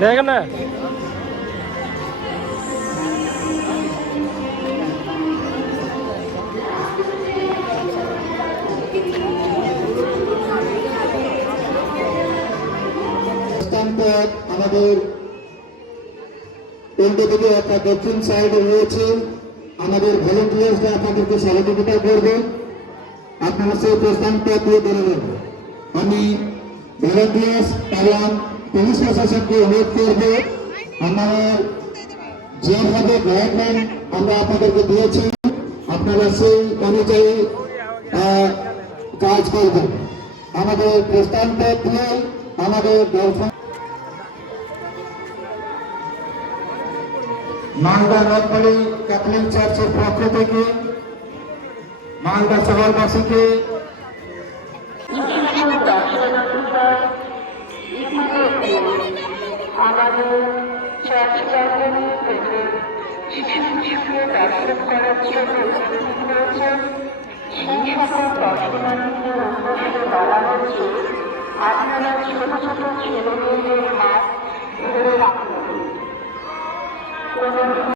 দেখেন না আমাদের উল্টো দিকে একটা দক্ষিণ সাইডে রয়েছে। আমাদের ভলেন্টিয়ার্সরা আপনাদেরকে সহযোগিতা করবে। আপনারা সেই প্রস্থানটা দিয়ে বেরোবেন। আমি ভলেন্টিয়ার্স এবং পুলিশ প্রশাসনকে অনুরোধ করব, আমাদের যেভাবে গাইডলাইন আমরা আপনাদেরকে দিয়েছি আপনারা সেই অনুযায়ী কাজ করবেন। আমাদের প্রস্থানটা দিয়ে আমাদের দর্শন মালদা রথবাড়ি ক্যাথলিক চার্চের পক্ষ থেকে মালদা শহরবাসীকে আমাদের চার্চ প্রাঙ্গণে থেকে শিশুকে দর্শন করার জন্য উপস্থিত হয়েছেন। সেই সকল দর্শনার্থীদের উদ্দেশ্যে বলা হচ্ছে, আপনারা ছোট ছোট ছেলে মেয়েদের হাত ধরে রাখুন।